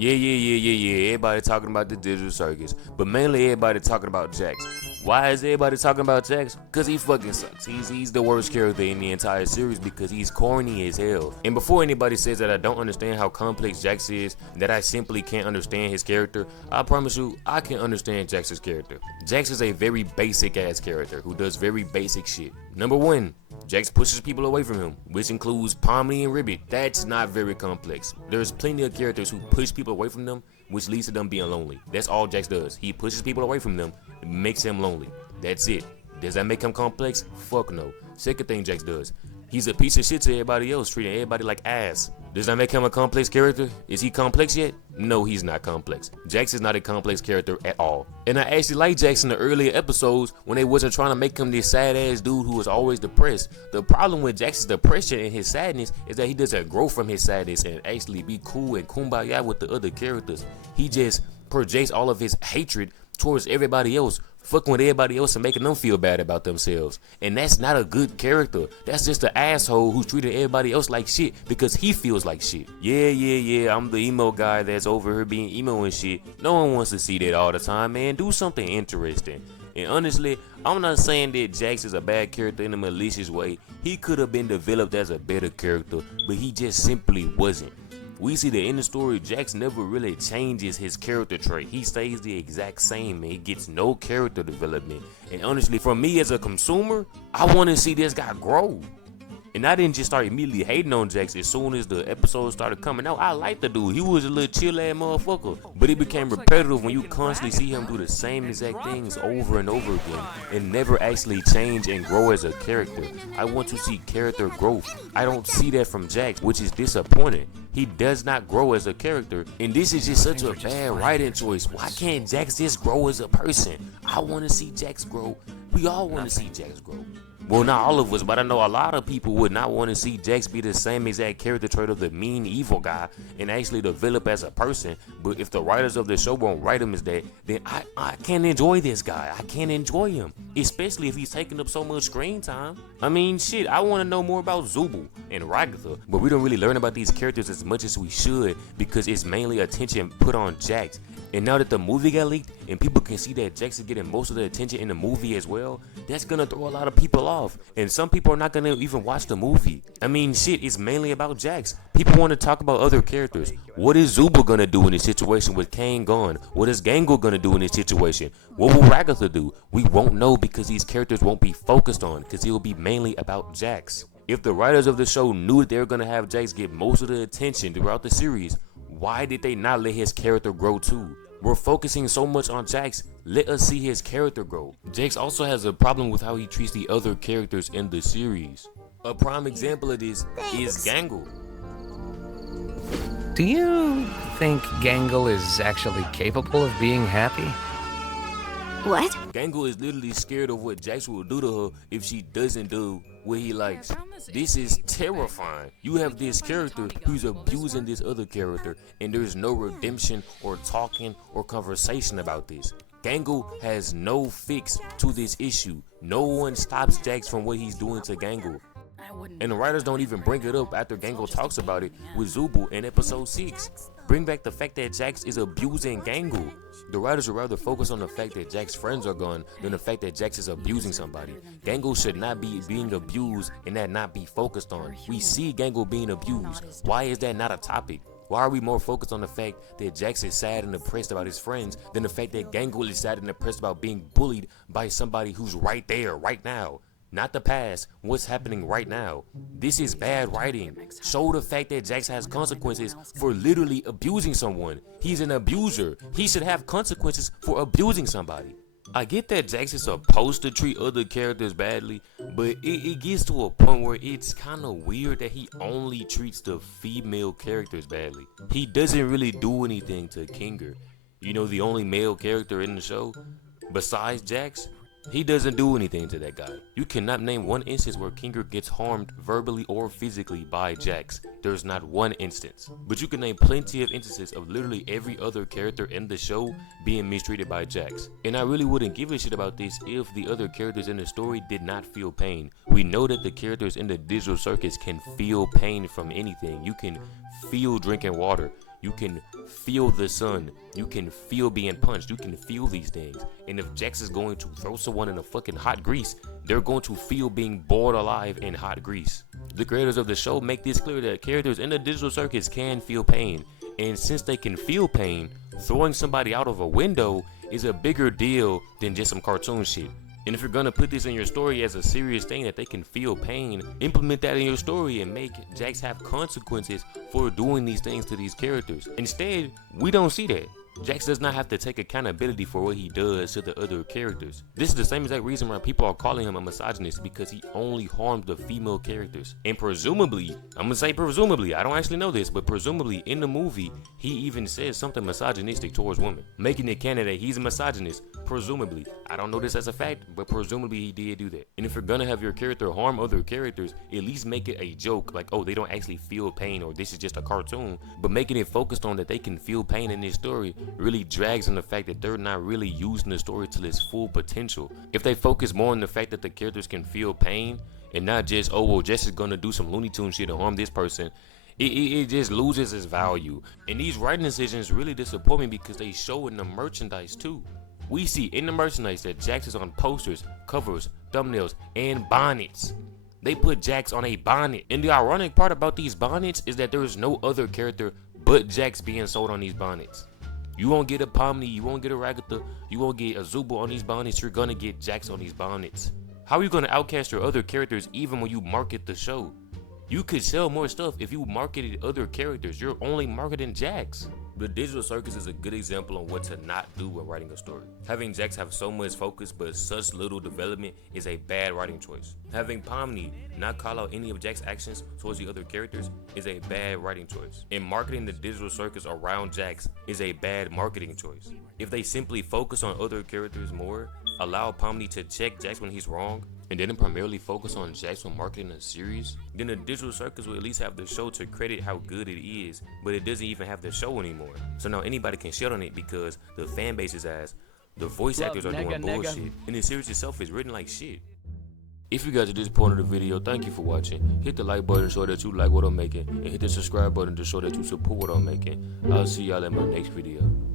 Yeah. Everybody talking about the digital circus, but mainly everybody talking about Jax. Why is everybody talking about Jax? Cause he fucking sucks. He's the worst character in the entire series because he's corny as hell. And before anybody says that I don't understand how complex Jax is, that I simply can't understand his character, I promise you I can understand Jax's character. Jax is a very basic ass character who does very basic shit. Number one, Jax pushes people away from him, which includes Pomni and Ribbit. That's not very complex. There's plenty of characters who push people away from them, which leads to them being lonely. That's all Jax does. He pushes people away from them, makes them lonely. That's it. Does that make him complex? Fuck no. Second thing Jax does, he's a piece of shit to everybody else, treating everybody like ass. Does that make him a complex character? Is he complex yet? No, he's not complex. Jax is not a complex character at all. And I actually like Jax in the earlier episodes when they wasn't trying to make him this sad ass dude who was always depressed. The problem with Jax's depression and his sadness is that he doesn't grow from his sadness and actually be cool and kumbaya with the other characters. He just projects all of his hatred towards everybody else, fucking with everybody else and making them feel bad about themselves. And that's not a good character. That's just an asshole who's treating everybody else like shit because he feels like shit. Yeah, I'm the emo guy that's over here being emo and shit. No one wants to see that all the time, man. Do something interesting. And honestly, I'm not saying that Jax is a bad character in a malicious way. He could have been developed as a better character, but he just simply wasn't. We see that in the story, Jax never really changes his character trait. He stays the exact same and he gets no character development. And honestly, for me as a consumer, I want to see this guy grow. And I didn't just start immediately hating on Jax as soon as the episodes started coming out. I liked the dude. He was a little chill ass motherfucker. But it became repetitive when you constantly see him do the same exact things over and over again and never actually change and grow as a character. I want to see character growth. I don't see that from Jax, which is disappointing. He does not grow as a character, and this is just such a bad writing choice. Why can't Jax just grow as a person? I want to see Jax grow. We all want to see Jax grow. Well, not all of us, but I know a lot of people would not want to see Jax be the same exact character trait of the mean evil guy and actually develop as a person. But if the writers of the show won't write him as that, then I can't enjoy this guy. I can't enjoy him, especially if he's taking up so much screen time. I mean, shit, I want to know more about Zubul and Ragatha, but we don't really learn about these characters as much as we should because it's mainly attention put on Jax. And now that the movie got leaked and people can see that Jax is getting most of the attention in the movie as well, that's gonna throw a lot of people off. And some people are not gonna even watch the movie. I mean, shit, it's mainly about Jax. People want to talk about other characters. What is Zubul gonna do in this situation with Kane gone? What is Gangle gonna do in this situation? What will Ragatha do? We won't know because these characters won't be focused on because it will be mainly about Jax. If the writers of the show knew that they were gonna have Jax get most of the attention throughout the series, why did they not let his character grow too? We're focusing so much on Jax, let us see his character grow. Jax also has a problem with how he treats the other characters in the series. A prime example of this is Gangle. Do you think Gangle is actually capable of being happy? What? Gangle is literally scared of what Jax will do to her if she doesn't do what he likes. This is terrifying. You have this character who's abusing this other character, and there's no redemption or talking or conversation about this. Gangle has no fix to this issue. No one stops Jax from what he's doing to Gangle. And the writers don't even bring it up after Gangle talks about it with Zubul in episode 6. Bring back the fact that Jax is abusing Gangle. The writers would rather focus on the fact that Jax's friends are gone than the fact that Jax is abusing somebody. Gangle should not be being abused and that not be focused on. We see Gangle being abused. Why is that not a topic? Why are we more focused on the fact that Jax is sad and depressed about his friends than the fact that Gangle is sad and depressed about being bullied by somebody who's right there, right now? Not the past, what's happening right now. This is bad writing. Show the fact that Jax has consequences for literally abusing someone. He's an abuser. He should have consequences for abusing somebody. I get that Jax is supposed to treat other characters badly, but it gets to a point where it's kind of weird that he only treats the female characters badly. He doesn't really do anything to Kinger. You know, the only male character in the show, besides Jax. He doesn't do anything to that guy. You cannot name one instance where Kinger gets harmed verbally or physically by Jax. There's not one instance. But you can name plenty of instances of literally every other character in the show being mistreated by Jax. And I really wouldn't give a shit about this if the other characters in the story did not feel pain. We know that the characters in the digital circus can feel pain from anything. You can feel drinking water. You can feel the sun. You can feel being punched. You can feel these things. And if Jax is going to throw someone in a fucking hot grease, they're going to feel being boiled alive in hot grease. The creators of the show make this clear that characters in the digital circus can feel pain. And since they can feel pain, throwing somebody out of a window is a bigger deal than just some cartoon shit. And if you're gonna put this in your story as a serious thing that they can feel pain, implement that in your story and make Jax have consequences for doing these things to these characters. Instead, we don't see that. Jax does not have to take accountability for what he does to the other characters. This is the same exact reason why people are calling him a misogynist, because he only harmed the female characters. And presumably, I'm gonna say presumably, I don't actually know this, but presumably in the movie, he even says something misogynistic towards women, making it canon that he's a misogynist. Presumably, I don't know this as a fact, but presumably he did do that. And if you're gonna have your character harm other characters, at least make it a joke, like, oh, they don't actually feel pain, or this is just a cartoon. But making it focused on that they can feel pain in this story really drags on the fact that they're not really using the story to its full potential. If they focus more on the fact that the characters can feel pain, and not just, oh, well, Jess is gonna do some Looney Tunes shit and harm this person, it just loses its value. And these writing decisions really disappoint me because they show in the merchandise too. We see in the merchandise that Jax is on posters, covers, thumbnails, and bonnets. They put Jax on a bonnet. And the ironic part about these bonnets is that there is no other character but Jax being sold on these bonnets. You won't get a Pomni, you won't get a Ragatha, you won't get a Zubo on these bonnets, you're gonna get Jax on these bonnets. How are you gonna outcast your other characters even when you market the show? You could sell more stuff if you marketed other characters. You're only marketing Jax. The digital circus is a good example on what to not do when writing a story. Having Jax have so much focus but such little development is a bad writing choice. Having Pomni not call out any of Jax's actions towards the other characters is a bad writing choice. And marketing the digital circus around Jax is a bad marketing choice. If they simply focus on other characters more, allow Pomni to check Jax when he's wrong, and then primarily focus on Jax when marketing a series, then the digital circus will at least have the show to credit how good it is, but it doesn't even have the show anymore. So now anybody can shit on it because the fan base is ass, the voice actors are doing bullshit, and the series itself is written like shit. If you got to this point of the video, thank you for watching. Hit the like button to show that you like what I'm making, and hit the subscribe button to show that you support what I'm making. I'll see y'all in my next video.